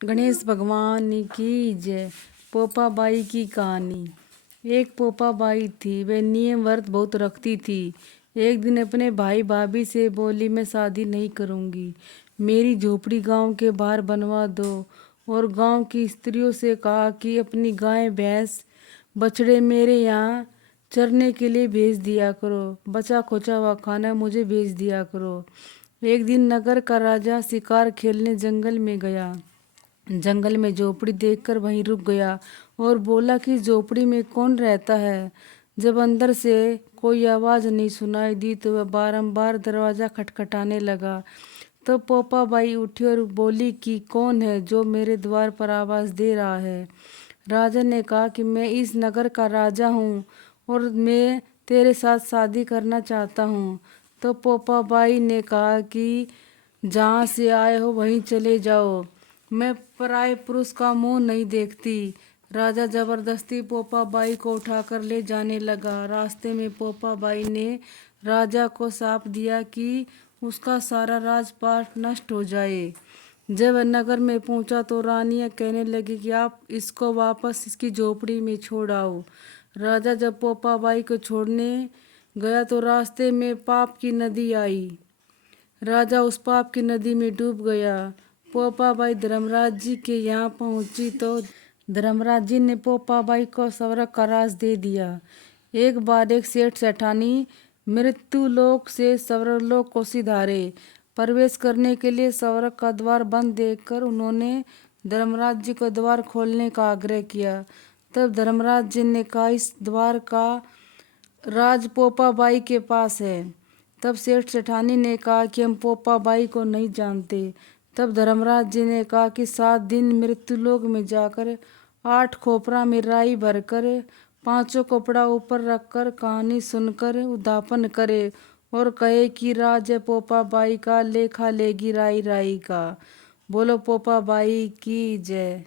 गणेश भगवान की जय। पोपाबाई की कहानी। एक पोपाबाई थी। वह नियम व्रत बहुत रखती थी। एक दिन अपने भाई भाभी से बोली, मैं शादी नहीं करूंगी, मेरी झोपड़ी गांव के बाहर बनवा दो। और गांव की स्त्रियों से कहा कि अपनी गाय भैंस बछड़े मेरे यहाँ चरने के लिए भेज दिया करो, बचा खोचा हुआ खाना मुझे भेज दिया करो। एक दिन नगर का राजा शिकार खेलने जंगल में गया। जंगल में झोपड़ी देखकर वहीं रुक गया और बोला कि झोपड़ी में कौन रहता है। जब अंदर से कोई आवाज़ नहीं सुनाई दी तो वह बारंबार दरवाज़ा खटखटाने लगा। तो पोपाबाई उठी और बोली कि कौन है जो मेरे द्वार पर आवाज़ दे रहा है। राजा ने कहा कि मैं इस नगर का राजा हूँ और मैं तेरे साथ शादी करना चाहता हूँ। तो पोपाबाई ने कहा कि जहाँ से आए हो वहीं चले जाओ, मैं पराये पुरुष का मुंह नहीं देखती। राजा जबरदस्ती पोपाबाई को उठाकर ले जाने लगा। रास्ते में पोपाबाई ने राजा को शाप दिया कि उसका सारा राजपाट नष्ट हो जाए। जब वह नगर में पहुंचा तो रानियां कहने लगी कि आप इसको वापस इसकी झोपड़ी में छोड़ आओ। राजा जब पोपाबाई को छोड़ने गया तो रास्ते में पाप की नदी आई। राजा उस पाप की नदी में डूब गया। पोपाबाई धर्मराज जी के यहाँ पहुंची तो धर्मराज जी ने पोपाबाई को स्वर्ग का राज दे दिया। एक बार एक सेठ सेठानी मृत्यु लोक से स्वर्गलोक को सिधारे प्रवेश करने के लिए स्वर्ग का द्वार बंद देखकर उन्होंने धर्मराज जी को द्वार खोलने का आग्रह किया। तब धर्मराज जी ने कहा, इस द्वार का राज पोपाबाई के पास है। तब सेठ सेठानी ने कहा कि हम पोपाबाई को नहीं जानते। तब धर्मराज जी ने कहा कि 7 दिन मृत्युलोक में जाकर 8 खोपरा में राई भरकर 5 कपड़ा ऊपर रखकर कहानी सुनकर उद्यापन करे और कहे कि राज पोपाबाई का लेखा लेगी राई राई का। बोलो पोपाबाई की जय।